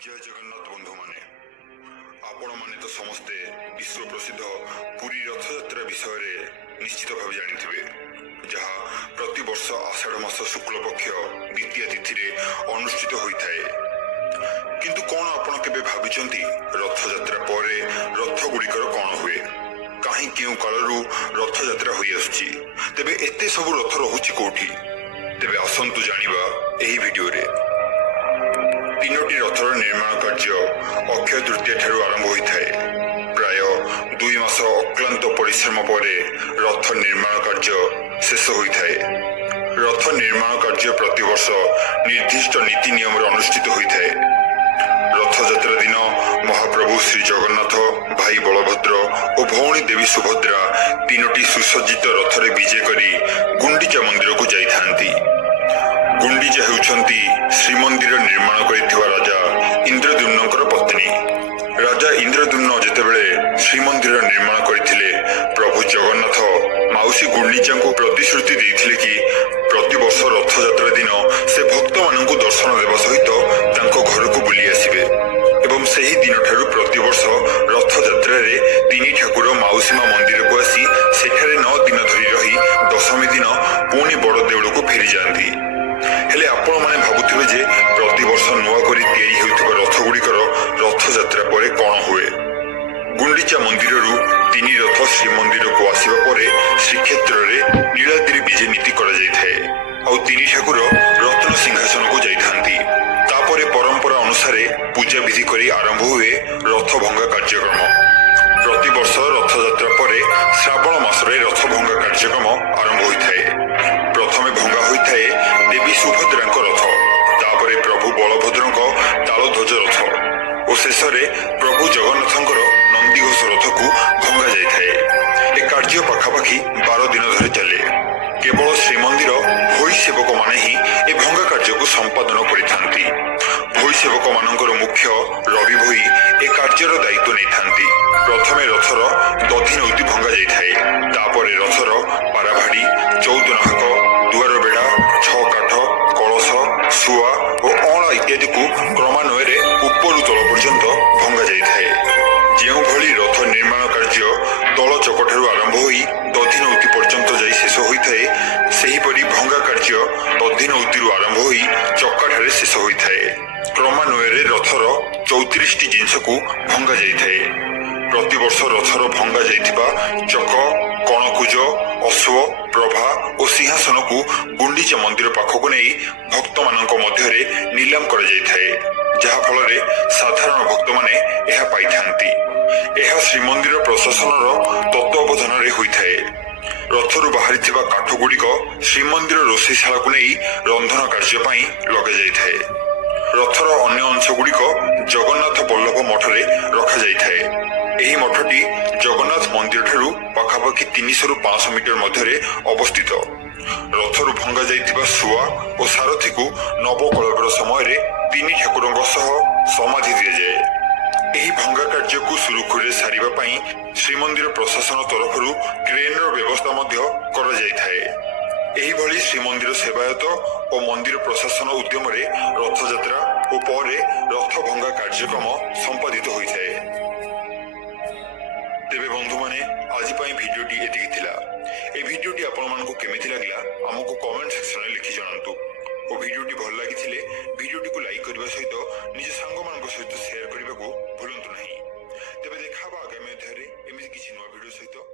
जय जगन्नाथ बंधु माने आपण माने तो समस्ते विश्व प्रसिद्ध पुरी रथयात्रा विषय निश्चित भाव जानिथिबे जहा प्रति वर्ष आषाढ़ मास शुक्ल पक्ष द्वितीय तिथि अनुष्ठित होइथाए। किंतु कोन आपण केबे भाबिचंती रथयात्रा परे रथ गुड़िकर कोन हुए कहीं केउ कालरू रथयात्रा होई आसुची तेबे एते सब रथ रहुची कोठी तेबे आसंतु जानिबा एही वीडियो रे। तीनोटी रथर निर्माण कार्य अक्षय तृतीय ठारू आरंभ होता है। प्राय 2 मास अक्लांत परिश्रम पर रथ निर्माण कार्य शेष होता है। रथ निर्माण कार्य प्रतिवर्ष निर्दिष्ट नीति नियम अनुष्ठित होता है। रथयात्रा दिन महाप्रभु श्री जगन्नाथ भाई बलभद्र और भौणी देवी सुभद्रा तीनोटी सुसज्जित रथरे विजय करी गुंडीचा मंदिर को जाइथांती। गुंडीचा हेउछंती श्रीमंदिर निर्माण करिथिबा राजा इंद्रद्युम्नकर पत्नी। राजा इंद्रद्युम्न जेतेबेले श्रीमंदिर निर्माण करथिले प्रभु जगन्नाथ माउसी गुंडीचा को प्रतिश्रुति देथिले कि प्रतिवर्ष रथयात्रा दिन से भक्त माननकु दर्शन देवा सहित तांको घर को बुली आसीबे एवं सही दिन ठारू प्रतिवर्ष रथयात्रा रे तीनी ठाकुर माउसीमा मंदिर को आसी सेठारे 9 दिन धरी रही दशमी दिन पुणी बड़ देउल को फेरी जांती। हेले आपण माने भाबुथिबे जे प्रतिवर्ष नुआ करी तैयारी हेउथिबा रथ गुड़िकर रथयात्रा परे कोन हुए। गुंडीचा मंदिररू तीनी रथ श्रीमंदिर को आसीबा परे श्रीक्षेत्र रे नीलाद्री विजय नीति करा जायथाय आ तीनी ठाकुर रत्न सिंहासन को जाइथांती। तापरे परंपरा अनुसार पूजा विधि करी आरंभ हुए रथ भंगा कार्यक्रम। प्रतिवर्ष रथयात्रा परे श्रावण मासरे रथ भंगा कार्यक्रम आरंभ होइथाय। प्रथमे भंगा होइथाय देवी सुभद्रांक रथ, तापरे प्रभु बलभद्रंक तालध्वज रथ और शेष प्रभु जगन्नाथंकर नंदीघोष रथ को भंगा जाइथाय। ए कार्य पाखापाखि 12 दिन धरि चले। केवल श्रीमंदिर भोई सेवक माने ही ए भंगा कार्य को संपादन करिथांती। भोई सेवक मानकर मुख्य रवि भोई ए कार्यर दायित्व नैथांती। प्रथमे रथर दधि नौती भंगा जाइथाय, तापरे रथर पाराभाड़ी, चौदनाहक, दुआर बेड़ा, 6 काठ, कलश, सुआ और अणा इत्यादि को क्रमान्वये उपरु तल पर्यंत भंगा जाइथाय। जेउ भली रथ निर्माण कार्य तल चकठारू आरंभ होई दधि नौती पर्यंत जाई शेष होइथाय, सेहीपरि भंगा कार्य दधि नौतीरू आरंभ होई चक्काठारे शेष होइथाय। क्रमान्वये रथर 34टी जिनिस को भंगा जाइथाय। प्रतिवर्ष रथर भंगा जाइथिबा चक, कणकुज, अश्व, प्रभा और सिंहासन को गुंडीचा मंदिर पाखक नहीं भक्त मानक मध्यरे नीलाम कर जाइथाय, जहा फल साधारण भक्त माने एहा पाइथांती। एहा श्रीमंदिर प्रशासनर तत्वावधान रे होइथाय। रथरु बाहरिथिबा काठ गुड़िक श्रीमंदिर रोषैशाला को नहीं रंधन कार्य पई लगा जाइथाय। रथर अन्य अंश गुड़िक जगन्नाथ बल्लभ मठरे रखा जाइथाय। एही मठटी जगन्नाथ मंदिर ठारू पाखापाखि 300 ରୁ 500 मीटर मध्यरे अवस्थित। रथरु भंगा जाइथिबा सुआ और सारथी को नवकलपर समय तीनी ठाकुरंक सह समाधि दिया जाए। एही भंगा कार्य को सुरुखुरे सारिबा पई श्रीमंदिर प्रशासन तरफरु ट्रेनर व्यवस्था मध्य करा जाइथाय। एही भली श्रीमंदिर सेवायत और मंदिर प्रशासन उद्यम रे रथयात्रा और परे रथ भंगा कार्यक्रम संपादित होइथाय। तेबे बंधु माने आज पई भिडियोटी एतिकी थिला। ए भिडियोटी आपण मानकु केमिति लागला हमकु कमेंट सेक्शन रे लिखि जणांतु और भिडियोटी भल लागिथिले भिडियोटी को लाइक करबा सहित निज सांग मानक सहित शेयर करबा को भूलंतु नाही। तेबे देखाबा आगामी अध्याय रे एमिति किछि नवा भिडियो सहित।